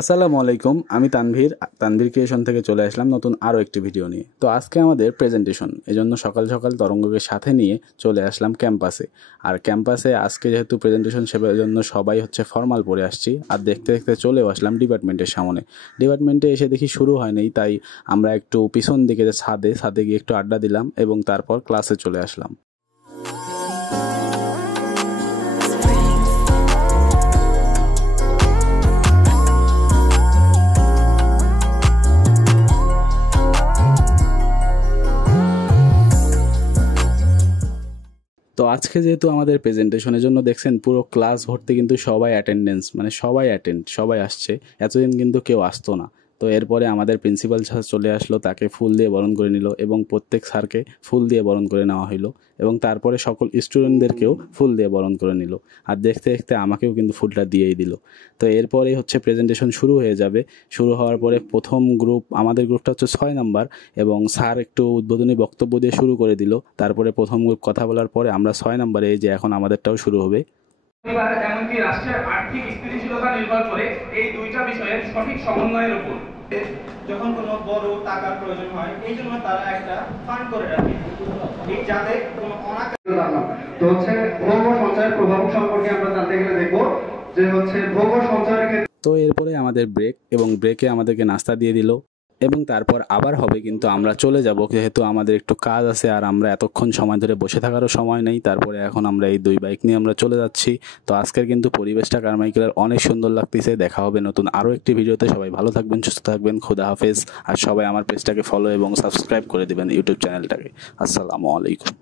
আসসালামু আলাইকুম, আমি তানভীর ক্রিয়েশন থেকে চলে আসলাম নতুন আরও একটি ভিডিও নিয়ে। তো আজকে আমাদের প্রেজেন্টেশন, এজন্য সকাল সকাল তরঙ্গকে সাথে নিয়ে চলে আসলাম ক্যাম্পাসে। আর ক্যাম্পাসে আজকে যেহেতু প্রেজেন্টেশন, সেজন্য সবাই ফর্মাল পরে আসছি। আর দেখতে দেখতে চলেও আসলাম ডিপার্টমেন্টের সামনে। ডিপার্টমেন্টে এসে দেখি শুরু হয়নি, তাই আমরা একটু পিছন দিকে ছাদে গিয়ে একটু আড্ডা দিলাম এবং তারপর ক্লাসে চলে আসলাম। তো আজকে যেহেতু আমাদের প্রেজেন্টেশনের জন্য দেখছেন পুরো ক্লাস ভর্তি কিন্তু সবাই অ্যাটেন্ডেন্স, মানে সবাই আসছে। এতদিন কিন্তু কেউ আসতো না। তো এরপরে আমাদের প্রিন্সিপাল স্যার চলে আসলো, তাকে ফুল দিয়ে বরণ করে নিল এবং প্রত্যেক স্যারকে ফুল দিয়ে বরণ করে নেওয়া হলো এবং তারপরে সকল স্টুডেন্টদেরকেও ফুল দিয়ে বরণ করে নিল। আর দেখতে দেখতে আমাকেও কিন্তু ফুলটা দিয়েই দিল। তো এরপরেই প্রেজেন্টেশন শুরু হয়ে যাবে। শুরু হওয়ার পরে প্রথম আমাদের গ্রুপটা 6 নাম্বার, এবং স্যার একটু উদ্বোধনী বক্তব্য দিয়ে শুরু করে দিল। তারপরে প্রথম গ্রুপ কথা বলার পরে আমরা 6 নাম্বারে, এই যে এখন আমাদেরটাও শুরু হবে। এমনকি রাষ্ট্রের আর্থিক স্থিতিশীলতা নির্ভর করে এই দুইটা বিষয়ের সঠিক সমন্বয়ের উপর। যখন কোনো বড় টাকার প্রয়োজন হয়, এই জন্য তারা একটা ফান্ড করে রাখে, যাতে কোনো তো ভৌম সঞ্চয়ের প্রভাব সম্পর্কে আমরা জানতে গেলে দেখবো যে ভৌম সঞ্চয়ের ক্ষেত্রে। তো এরপরে আমাদের ব্রেক, এবং ব্রেকে আমাদেরকে নাস্তা দিয়ে দিল এবং তারপর আবার হবে, কিন্তু আমরা চলে যাব যেহেতু আমাদের একটু কাজ আছে আর আমরা এতক্ষণ সময় ধরে বসে থাকারও সময় নেই। তারপরে এখন আমরা এই 2 বাইক নিয়ে আমরা চলে যাচ্ছি। তো আজকের কিন্তু পরিবেশটা কারমাইকেলের অনেক সুন্দর লাগতেছে। দেখা হবে নতুন আরও একটি ভিডিওতে। সবাই ভালো থাকবেন, সুস্থ থাকবেন, খোদা হাফেজ। আর সবাই আমার পেজটাকে ফলো এবং সাবস্ক্রাইব করে দেবেন, ইউটিউব চ্যানেলটাকে। আসসালামু আলাইকুম।